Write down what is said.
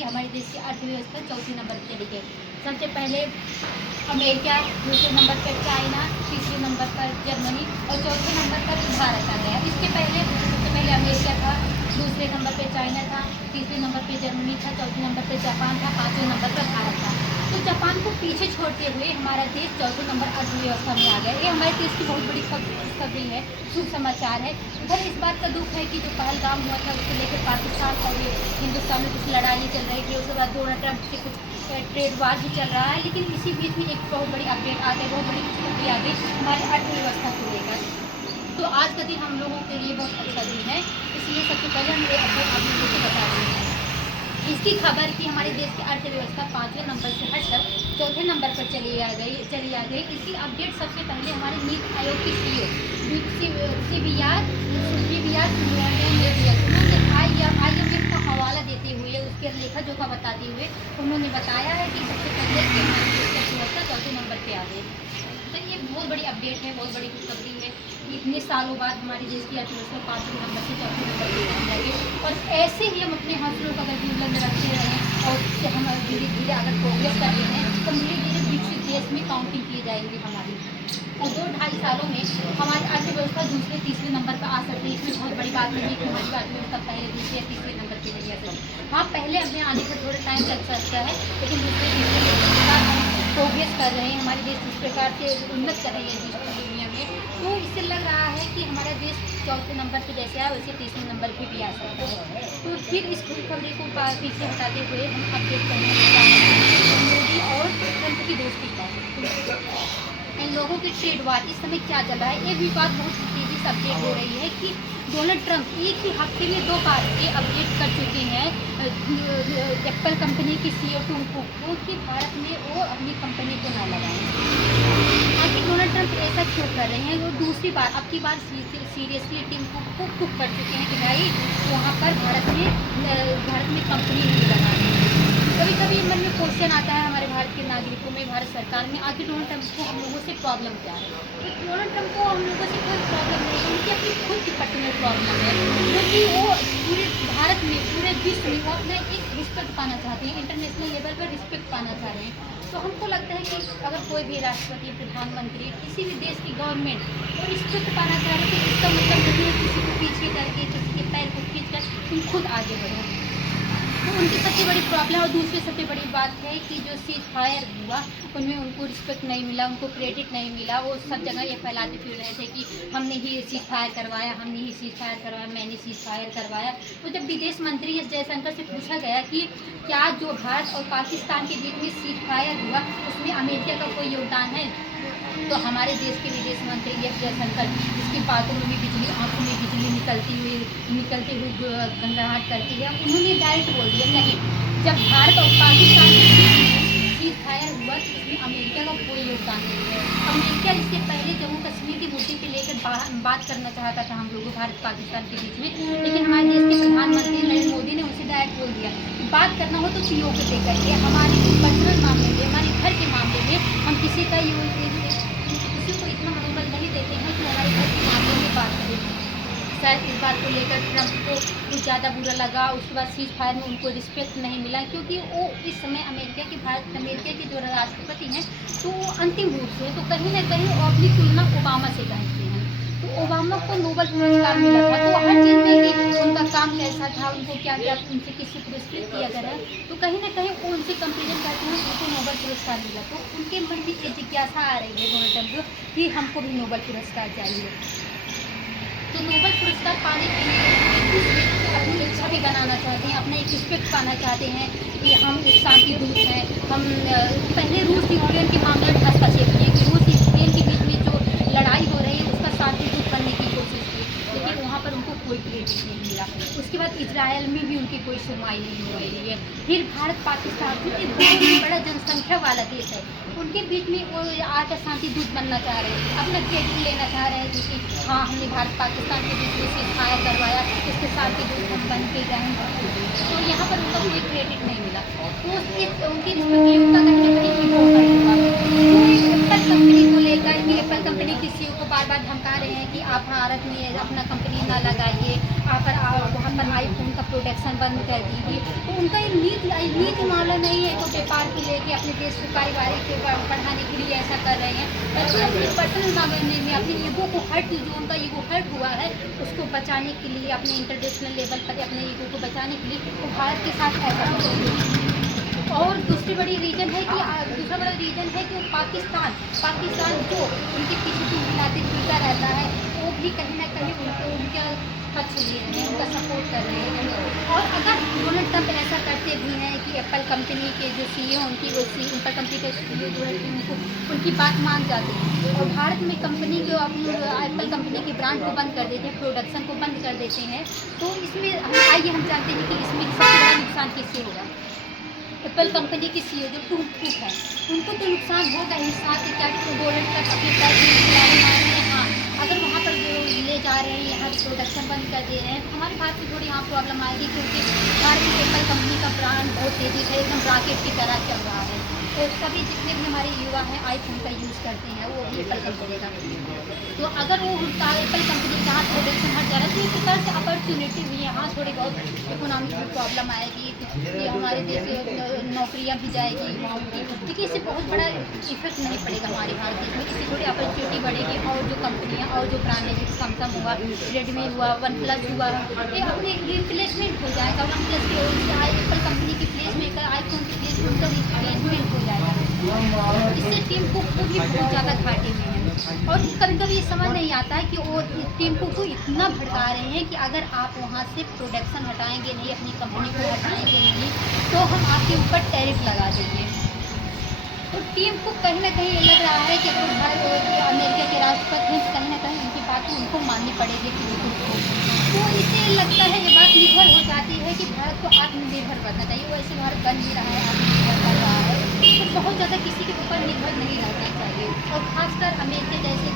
कि हमारे देश की अर्थव्यवस्था चौथे नंबर पर चली गई। सबसे पहले अमेरिका, दूसरे नंबर पर चाइना, तीसरे नंबर पर जर्मनी और चौथे नंबर पर भारत आ गया। इसके पहले सबसे पहले अमेरिका था, दूसरे नंबर पे चाइना था, तीसरे नंबर पे जर्मनी था, चौथे नंबर पे जापान था, पाँचवें नंबर पर भारत था। तो जापान को पीछे छोड़ते हुए हमारा देश चौथे नंबर अर्थव्यवस्था में आ गया। ये हमारे देश की बहुत बड़ी खुशखबरी है, शुभ समाचार है। उधर इस बात का दुख है कि जो पहलगाम हुआ था उसको लेकर पाकिस्तान और हिंदुस्तान में कुछ लड़ाई चल रही थी। उसके बाद डोनाल्ड ट्रंप से कुछ ट्रेड वार भी चल रहा है। लेकिन इसी बीच में एक बहुत बड़ी अपडेट आ गई, बहुत बड़ी खुशखबरी आ गई हमारी अर्थव्यवस्था को लेकर। तो आज का दिन हम लोगों के लिए बहुत अच्छा दिन है, इसलिए सबसे पहले हम ये अपडेट आप लोगों को बता रहे हैं। इसकी खबर कि हमारे देश की अर्थव्यवस्था 5वें नंबर से हटकर चौथे नंबर पर चली आ गई। इसकी अपडेट सबसे पहले हमारे नीति आयोग की सीईओ CVR उन्होंने IMF का हवाला देते हुए, उसके लेखा जोखा बताते हुए उन्होंने बताया है कि सबसे पहले कि हमारी देश की अर्थव्यवस्था चौथे नंबर पर आ गई। तो ये बहुत बड़ी अपडेट है, बहुत बड़ी खुशखबरी है कि इतने सालों बाद हमारे देश की अर्थव्यवस्था 5वें नंबर से चौथे नंबर पर पहुँच जाएगी। और ऐसे ही हम अपने हौसलों का अगर बुलंद रखते रहें और हम धीरे धीरे अगर प्रोग्रेस कर रहे हैं तो धीरे धीरे विकसित देश में काउंटिंग की जाएंगी हमारी। और 2-2.5 सालों में हमारी अर्थव्यवस्था दूसरे तीसरे नंबर पर आ सकती है। इसमें बहुत बड़ी बात नहीं है कि हमारी अर्थव्यवस्था पहले दूसरे या तीसरे नंबर पर नहीं आ सकती। हाँ, पहले अपने आने पर थोड़ा टाइम लग सकता है, लेकिन दूसरे तीसरे नंबर पर हम प्रोग्रेस कर रहे हैं, हमारे देश जिस प्रकार से उन्नत कर रही है डिजिटल दुनिया में। तो इससे लग रहा है कि हमारा देश चौथे नंबर पे जैसे आया वैसे तीसरे नंबर पे भी आ सकता है। तो फिर इस खुशखबरी को पीछे हटाते हुए हम अपडेट करना चाहते हैं मोदी और ट्रंप की दोस्ती का। इन लोगों के ट्रेड वार इस समय क्या चल रहा है, ये भी बात बहुत तेज़ी से अपडेट हो रही है कि डोनाल्ड ट्रंप एक ही हफ्ते में 2 बार ये अपडेट कर चुके हैं एप्पल कंपनी की CEO टिम कुक को कि भारत में वो अपनी कंपनी को ना लगाएं। आखिर डोनाल्ड ट्रंप ऐसा क्यों कर रहे हैं? वो दूसरी बार, अब की बार सीरियसली टिम कुक को कुक कर चुके हैं कि भाई वहाँ पर भारत में कंपनी नहीं लगानी। कभी कभी मन में क्वेश्चन आता है हमारे भारत के नागरिकों में, भारत सरकार में, आखिर डोनाल्ड ट्रंप को हम लोगों से प्रॉब्लम क्या है? तो डोनाल्ड ट्रंप को हम लोगों से कोई प्रॉब्लम नहीं है, उनकी अपनी खुद की पर्सनल प्रॉब्लम है, क्योंकि वो पूरे भारत में, पूरे विश्व में वो अपना एक रिस्पेक्ट पाना चाहते हैं, इंटरनेशनल लेवल पर रिस्पेक्ट पाना चाह रहे हैं। तो हमको लगता है कि अगर कोई भी राष्ट्रपति, प्रधानमंत्री, किसी भी देश की गवर्नमेंट वो रिस्पेक्ट पाना चाह रहे हैं तो इसका मतलब नहीं है किसी को पीछे करके, किसी के पैर को खींच कर तुम खुद आगे बढ़ो। तो उनकी सबसे बड़ी प्रॉब्लम और दूसरी सबसे बड़ी बात है कि जो सीज फायर हुआ उनमें उनको रिस्पेक्ट नहीं मिला, उनको क्रेडिट नहीं मिला। वो सब जगह ये फैलाते फिर रहे थे कि हमने ही सीज फायर करवाया, हमने ही सीज फायर करवाया, मैंने सीज फायर करवाया। तो जब विदेश मंत्री एस जयशंकर से पूछा गया कि क्या जो भारत और पाकिस्तान के बीच में सीज फायर हुआ उसमें अमेरिका का कोई योगदान है, तो हमारे देश के विदेश मंत्री एस जयशंकर, जिसकी बातों में बिजली, आंखों में बिजली निकलते हुए घंघराहट करती है, उन्होंने डायरेक्ट बोल दिया नहीं, जब भारत और पाकिस्तान के बीच सीज फायर हुआ तो इसमें अमेरिका का कोई योगदान नहीं है। अमेरिका इससे पहले जम्मू कश्मीर के मुद्दे को लेकर बात करना चाहता था हम लोग भारत पाकिस्तान के बीच में, लेकिन हमारे देश के प्रधानमंत्री नरेंद्र मोदी ने उनसे डायरेक्ट बोल दिया कि बात करना हो तो पीओ के पे करिए, हमारे पर्सनल मामले में, हमारे घर के मामले में हम किसी को इतना मनोबल नहीं देते हैं कि हमारे घर के मामले में बात करें। शायद इस बात को लेकर ट्रंप को कुछ ज़्यादा बुरा लगा। उसके बाद सीज फायर में उनको रिस्पेक्ट नहीं मिला, क्योंकि वो इस समय अमेरिका के जो राष्ट्रपति हैं तो वो अंतिम रूप से, तो कहीं ना कहीं वो अपनी तुलना ओबामा से करते हैं। तो ओबामा को नोबल पुरस्कार मिला था, तो हर चीज़ में ही उनका काम कैसा था, उनको क्या क्या उनसे किससे पुरस्कृत किया गया, तो कहीं ना कहीं वो उनसे कंपेरिजन करते हैं, उनको नोबल पुरस्कार मिला। तो उनके मन में ये जिज्ञासा आ रही है डोनाल्ड ट्रंप को कि हमको भी नोबल पुरस्कार चाहिए। तो नोबल पुरस्कार पाने के लिए अपनी इच्छा भी बनाना चाहते हैं, अपना एक रिस्पेक्ट पाना चाहते हैं कि हम एक शांति दूत हैं। हम पहले रूस यूक्रेन के मामले में हस्तक्षेप किए कि रूस यूक्रेन के बीच में जो लड़ाई हो रही है उसका शांति दूत बनने की कोशिश की, लेकिन वहाँ पर उनको कोई क्रेडिट नहीं मिला। उसके बाद इजराइल में भी उनकी कोई सुनवाई नहीं हो रही है। फिर भारत पाकिस्तान, क्योंकि बहुत ही बड़ा जनसंख्या वाला देश है, उनके बीच में वो आकर शांति दूत बनना चाह रहे हैं, अपना क्रेडिट लेना चाह रहे हैं कि हाँ हमने भारत पाकिस्तान के बीच में सीज फायर करवाया, इसके शांति दूत हम बन के गए हैं। तो यहाँ पर उनका कोई क्रेडिट नहीं मिला, तो उनकी प्रतियोगिता कहीं ना कहीं इम्पोर्टेंट हुआ। तो एप्पल कंपनी को लेकर कि एप्पल कंपनी की CEO को बार बार धमका रहे हैं कि आप भारत में अपना कंपनी ना लगाइए, वहाँ पर आईफोन का प्रोडक्शन बंद कर दीजिए। तो उनका ये नीति मामला नहीं है, तो व्यापार को लेके अपने देश को पारिवारिक को बढ़ाने के लिए ऐसा कर रहे हैं, बल्कि अपने पर्सनल मामले में अपने ईगो को जो उनका ईगो हर्ट हुआ है उसको बचाने के लिए, अपने इंटरनेशनल लेवल पर अपने ईगो को बचाने के लिए वो भारत के साथ ऐसा कर रहे हैं। और दूसरा बड़ा रीज़न है कि वो पाकिस्तान जो उनके पीछे जो मिलाते जुलता रहता है, वो भी कहीं न कहीं उनका पक्ष ले रहे हैं, उनका सपोर्ट कर रहे हैं। और अगर डोनाल्ड ट्रंप ऐसा करते भी हैं कि एप्पल कंपनी के जो CEO एप्पल कंपनी के CEO जो है उनकी बात मान जाते हैं और भारत में कंपनी जो अपनी एप्पल कंपनी के ब्रांड को बंद कर देते हैं, प्रोडक्शन को बंद कर देते हैं, तो इसमें आइए हम जानते हैं कि इसमें सबसे बड़ा नुकसान किससे होगा। एप्पल कंपनी की CEO जो टिम कुक है, उनको तो नुकसान होगा ही, साथ ही क्या डोनाल्ड ट्रंप अपने पैसे मान रहे हैं। हाँ, अगर वहाँ पर जो ले जा रहे हैं, यहाँ प्रोडक्शन बंद कर दे रहे हैं, तो हमारे भारत में थोड़ी यहाँ प्रॉब्लम आएगी, क्योंकि भारत में एप्पल कंपनी का ब्रांड बहुत तेज़ी से एकदम रॉकेट की तरह चल रहा है। तो सभी जितने भी हमारे युवा हैं आईफोन का यूज़ करते हैं, वो भी एप्पल कंपनी का। तो अगर वो एप्पल कंपनी जहाँ प्रोडक्शन हट जा रहा है, तो एक प्रकार से अपॉर्चुनिटी भी यहाँ थोड़ी बहुत इकोनॉमिक में प्रॉब्लम आएगी कि हमारे देश में नौकरियाँ भी जाएगी वहाँ की, लेकिन इससे बहुत बड़ा इफेक्ट नहीं पड़ेगा हमारे भारत देश में। इससे थोड़ी अपॉर्चुनिटी बढ़ेगी और जो कंपनियाँ और जो ब्रांड है, जैसे सैमसंग हुआ, रेडमी हुआ, वन प्लस हुआ, ये अपने रिप्लेसमेंट हो जाएगा। वन प्लस के एप्पल कंपनी की प्लेस में आईफोन की प्लेस में उनका रिप्लेसमेंट हो जाएगा। इससे टीम कुक को भी बहुत ज़्यादा घाटे में है। और कभी कभी ये समझ नहीं आता है कि वो टीम कुक को इतना भड़का रहे हैं कि अगर आप वहाँ से प्रोडक्शन हटाएंगे नहीं, अपनी कंपनी को हटाएंगे नहीं, तो हम आपके ऊपर टैरिफ लगा देंगे। तो टीम को कहीं ना कहीं ये लग रहा है कि भारत और अमेरिका के राष्ट्रपति हैं, कहीं ना कहीं उनकी बात उनको माननी पड़ेगी टीम कुक को। तो इससे लगता है ये बात निर्भर हो जाती है कि भारत को आत्मनिर्भर बनना चाहिए। वैसे भारत बन भी रहा है, आत्मनिर्भर कर रहा है, तो बहुत ज़्यादा किसी के ऊपर निर्भर नहीं रहना चाहिए। और खासकर अमेरिका जैसे